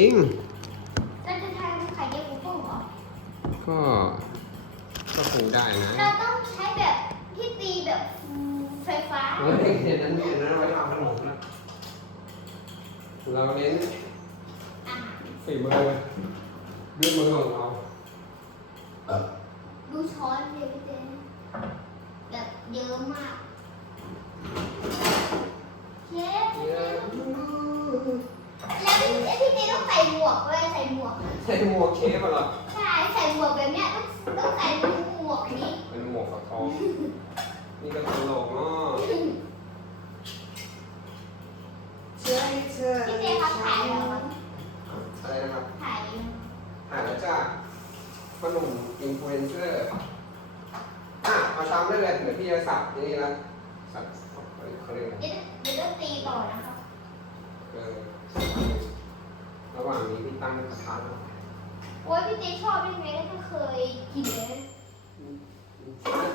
จริงเราจะทำไข่เยี่ยวกุ้งเหรอ ก็ ก็คงได้นะเราต้องใช้แบบที่ตีแบบไฟฟ้า เฮ้ยเห็นนั้นเห็นนั้นไว้ทำขนมนะเราเน้นอาหารฝีมือด้วยมือของเรา ดูช้อนเลยพี่เจนแบบเยอะมากเชฟพี่เจนแล้วพี่เจพี่เจต้องใส่ หมวกด้วยใส่หมวก ใส่หมวกเชฟอะเหรอใช่ใส่หมวกแบบเนี้ยต้องต้องใส่หมวกอันนี้เป็นหมวกฝักทองนี่ก็ตลกเนาะพี่เจครับถ่ายแล้วครับอะไรนะครับถ่ายแล้วถ่ายแล้วจ้าขนมอินฟลูเอนเซอร์อะเอาชามได้เลยเดี๋ยวพี่จะสับที่นี่ละสับเขาเรียกอะไรเดี๋ยวเดี๋ยวต้องตีต่อนะครับเออระห ว่างนี้พี่ตั้งกระทะแล้วโอ้ยพี่เจชอบได้ไงแล้วไม่เคยกินเลย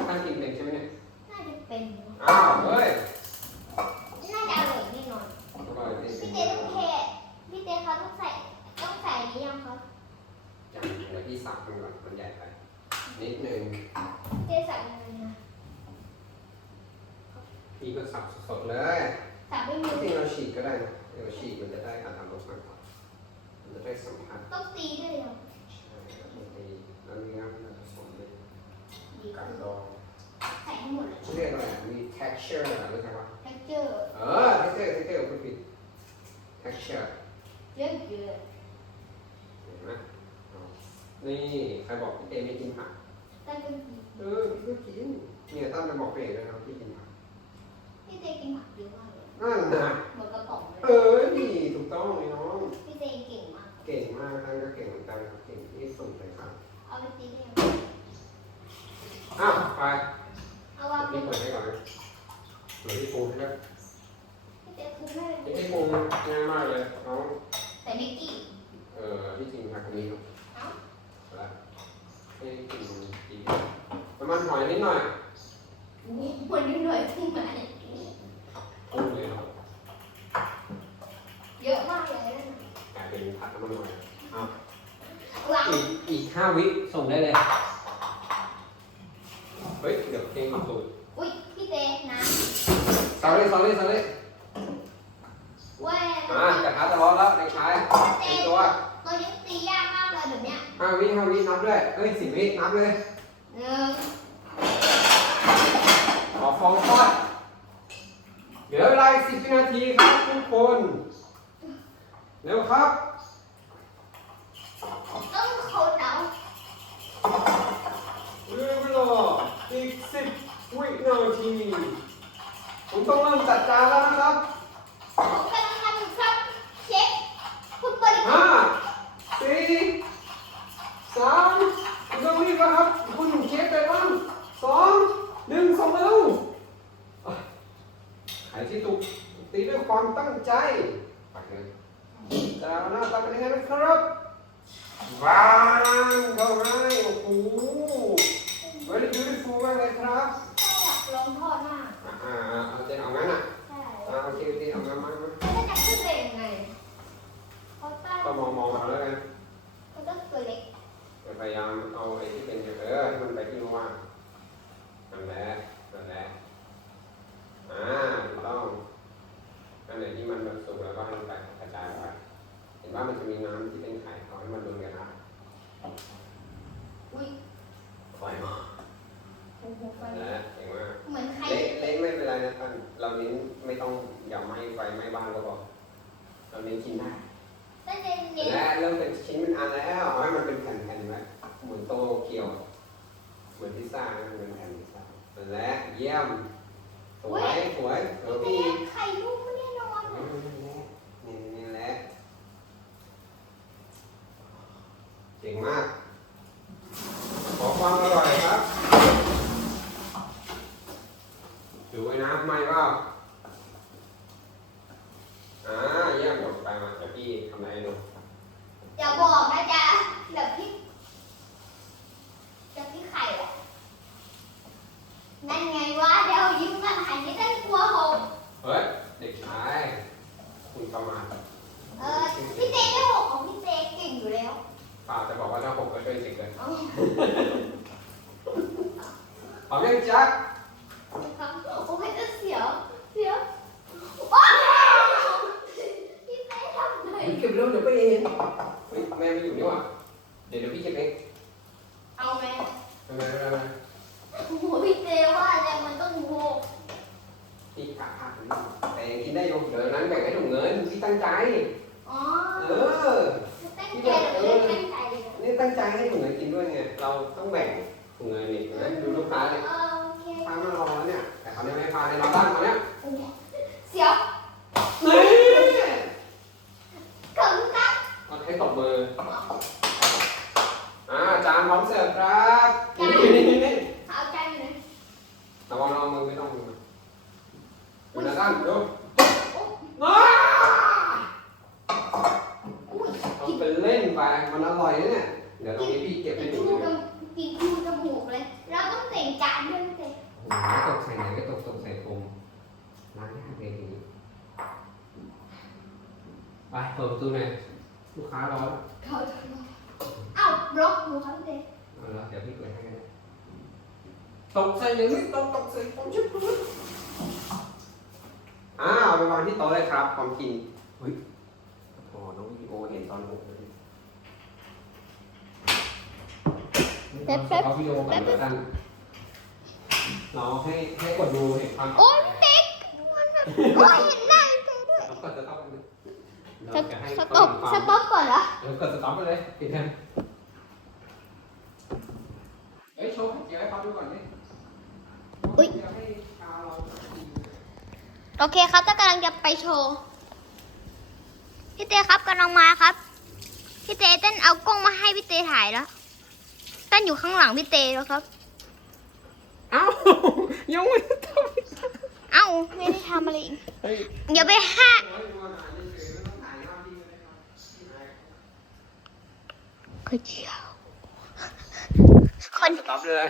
ตั้งกินเป็นใช่ไหมเนี่ยน่าจะเป็นอ้าวเฮ้ยน่าจะอร่อยแน่นอนอร่อยจริพี่งเจต้องเทพี่เจเขาต้องใส่ต้องใส่อันนี้ยังครับๆจังเดี๋ยวพี่สับมันก่อนมันใหญ่ไปนิดนึงเจใส่ยังไงนะพี่ก็สับสดๆเลยใส่ไม่จมีริงๆเราฉีกก็ได้นะเดี๋ยวฉีกมันจะได้การทำรสมากกว่ามัน จะได้สัมผัสต้องตีด้วยเหรอใช่แล้วมันมีแล้วเนื้อมันจะผสมด้วยดีการดองใส่ให้หมดเลย เรียกอะไรอะมี texture อะไรรู้จักปะเท็กเจอร์เออ texture texture คุณผิด texture เยอะเยอะเห็นไหมเอานี่ใครบอกพี่เต้ไม่กินผัก แต่เป็นเออพี่ก็กินเนี่ยตั้มไปบอกพี่เอกด้วยนะพี่กินผักพี่เจกินผักเยอะมากเลยนั่นนะหมดกระป๋องเลยเออนี่ถูกต้องไอ้น้อง พี่เจเก่งมาก เก่งมากท่าน ก็เก่งเหมือนกันครับเก่งที่สุดเลยครับเอาไปตีได้ยังอ้าวไปเอาวางพี่เปิดให้ก่อนนะเดี๋ยวพี่ปรุงให้ด้วยพี่เจคุมให้พี่ปรุงง่ายมากเลยน้องใส่เมกกี้เออพี่จริงผักอันนี้ครับเอ้าแล้วให้กินดีน้ำมันหอยนิดหน่อยโอ้โหมันนิดหน่อยทุ่งไหนปรุงเลยเนาะ เยอะมากเลยนั่นน่ะ กลายเป็นผัดน้ำมันหอยอ้าว วาง อีกอีก ห้าวิส่งได้เลย เฮ้ย เดี๋ยวเพลงมาตูดอุ้ยพี่เจนะ sorry sorry sorry เว้ยอ่ากระทะจะร้อนแล้วในชายเต็มตัวตัวนี้ตียากมากเลยแบบเนี้ยห้าวิห้าวินับด้วยเอ้ยสิบวินับเลยหนึ่งขอฟองทอดเหลือเวลาอีกสิบวินาทีครับทุกคน เร็วครับ ต้องเขาเดา เหลือเวลาอีกสิบ วินาทีผมต้องเริ่มจัดจานแล้วนะครับผมกำลังทำอยู่ครับเชฟคุณบริกาห้ารสี่สามคุณต้องรีบแล้วครับ คุณเชฟไปบ้างสองหนึ่งสองเร็วอะใครที่ถูกตีด้วยความตั้งใจไปเลยจะเอาหน้าตาเป็นยังไงนะครับว้าวเข้าให้โอ้โห very beautiful มากเลยครับ อยากลองทอดมากอ่าอ่าเอาเจนเอางั้นอะใช่อ่าโอเคโอเคเอางั้นมามาแล้วจะขึ้นไปยังไงเพราะป้าก็มองมองเอาแล้วกันมันก็ตัวเล็กพยายามเอาไอ้ที่เป็นเออให้มันไปที่ว่างนั่นแหละนั่นแหละอ่าถูกต้องอันไหนที่มันแบบสุกแล้วก็ให้มันไปกระจายไปเห็นว่ามันจะมีน้ำที่เป็นไข่เอาให้มันรวมกันนะ อุ้ย ไฟมา โอ้โหไฟ นั่นแหละเก่งมาก เหมือนไข่ เละเละไม่เป็นไรนะท่าน เราเน้นไม่ต้องอย่าไหม้ไฟไหม้บ้านก็พอเราเน้นกินได้แต่เน้นเน้นและเริ่มเป็นชิ้นเป็นอันแล้วเอาให้มันเป็นแผ่นๆไว้เหมือนโตเกียว เหมือนพิซซ่านะมันเป็นแผ่นพิซซ่าและเยี่ยมสวยสวยเออพี่พี่ไข่ลูก ประมาณพี่เต้ได้หกของพี่เต้เก่งอยู่แล้วป่าจะบอกว่าได้หกก็ช่วยเช็คเลยเอาพร้ยัจ๊ะโอ้ยจะเสียเสียวโอ๊พี่เต้เก็ร็ไปเเฮ้ยแม่ไม่อยู่นี่หว่าเดี๋ยวพี่เก็เอาไม่ไม่ไม่ไม่โอ้พี่เต้ว่าแรงมันต้องหก พี่กะหักแต่ยังกินได้อยู่เดี๋ยวนั้นแบ่งให้ถุงเงินพี่ตั้งใจ อ๋อเออ ตั้งใจหรือไม่ตั้งใจเลยนี่ตั้งใจให้ถุงเงินกินด้วยไง เราต้องแบ่งถุงเงินนี่เห็นไหมดูลูกค้าเนี่ยเออโอเคพามารอแล้วเนี่ย แต่เขาเนี่ยไม่พาเลยรอตั้งมาเนี่ยเสียวนี่ขอบคุณครับเอาให้ตบมือ อ่าจานพร้อมเสิร์ฟครับนี่นี่นี่นี่ เอาใจอยู่นะ ระวังระวังมือไม่ต้องมือดูนะตั้งดู โอ้ อ้า อุ้ย เอา ไปเล่นไปมันอร่อยนะเนี่ย เดี๋ยวตรงนี้พี่เก็บให้กินดูทูนะจมูกกินทูจมูกเลย เราต้องแต่งจานด้วยพี่เจโอ้โหตกใส่ไหนก็ตกตกใส่ผมล้างยากเลยทีนี้ไปเปิดประตูหน่อยลูกค้ารอแล้วเขาจะรอเอ้าบล็อกหนูครับพี่เจเอาละเดี๋ยวพี่เปิดให้กันนะตกใส่อย่างนี้ตกตกใส่ผมชิบเลยอ้าวเอาไปวางที่โต๊ะเลยครับความกินเฮ้ยโอ้น้องวิดีโอเห็นตอนหกเลย เอาวิดีโอก่อนเดี๋ยวกันเราให้ให้กดดูเห็นความโอ้ยพี่เจมันแบบโอ้ยเห็นหน้าพี่เจด้วยเรากดสต็อปไปเลยสสต็อปสต็อปก่อนเหรอเดี๋ยวกดสต็อปไปเลยปิดแทนเอ้ยโชว์เดี๋ยวให้เขาดูก่อนดิเดี๋ยวให้ชาวเราโอเคครับถ้ากำลังจะไปโชว์พี่เจครับกำลังมาครับพี่เจเต้นเอากล้องมาให้พี่เจถ่ายแล้วเต้นอยู่ข้างหลังพี่เจแล้วครับ เอ้ายังไม่ทเอ้าไม่ได้ทำอะไรอีกำเฮ้ยอย่าไปห้าคนคนสต็อปเลย